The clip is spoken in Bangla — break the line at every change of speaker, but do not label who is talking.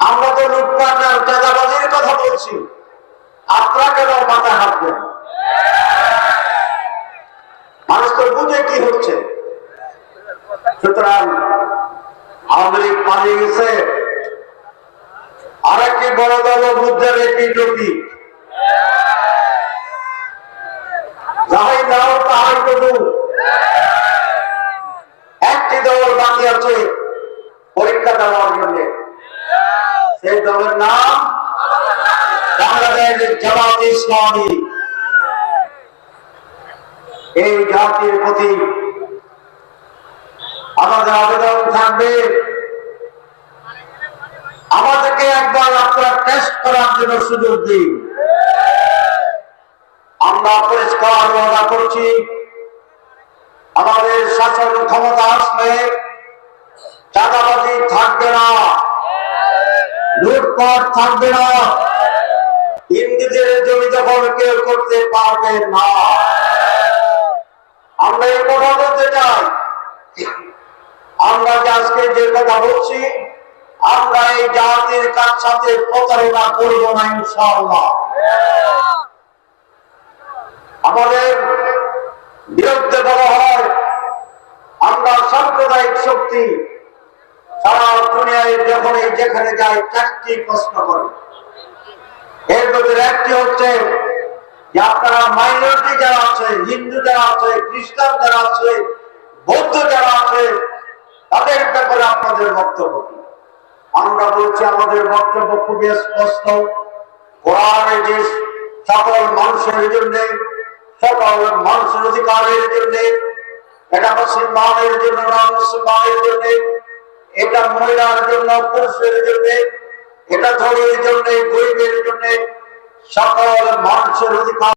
আমরা তো চাঁদাবাজির কথা বলছি। আপনারা কেন মাথায় হাত দেন? মানুষ তো বুঝে কি হচ্ছে। সুতরাং আওয়ামী পালিয়ে গেছে। আর একটি বড় দল বুদ্ধের একটি টুপি। একটি দল বাকি আছে, পরীক্ষা দেওয়ার জন্য। সেই দলের নাম বাংলাদেশ জামাত ইসলামী। এই জাতির প্রতি আমাদের আবেদন থাকবে। আমাদেরকে একবার আপনারা টেস্ট করার জন্য সুযোগ দিন। আমরা পরিষ্কার করছি। আমাদের শাসন ক্ষমতা আসলে থাকবে না, লুটপাট থাকবে না হিন্দুদের জমি দখল কেউ করতে পারবে না। আমরা এই কথা বলতে চাই। আমরা যে আজকে যে কথা বলছি, আমরা এই জাতির কাছ সাথে প্রতারণা করব না ইনশাআল্লাহ। আমাদের বিরুদ্ধে বলা হয়। আমরা সাম্প্রদায়িক শক্তি সারা দুনিয়ায় যখন যেখানে যায় চারটি প্রশ্ন করে। এর ভিতরে একটি হচ্ছে, যে আপনারা মাইনরিটি যারা আছে, হিন্দু যারা আছে, খ্রিস্টান যারা আছে, বৌদ্ধ যারা আছে, তাদের ব্যাপারে আপনাদের বক্তব্য কি? আমরা বলছি, আমাদের বক্তব্য খুবই স্পষ্ট। কোরআনে যে সকল মানুষের জন্য সকল মানুষের অধিকারের জন্য, এটা মুসলমানের জন্য না, মুসলমানের জন্য, এটা মহিলার জন্য, পুরুষের জন্য, এটা ধনীর জন্য, গরিবের জন্য, সকল মানুষের অধিকার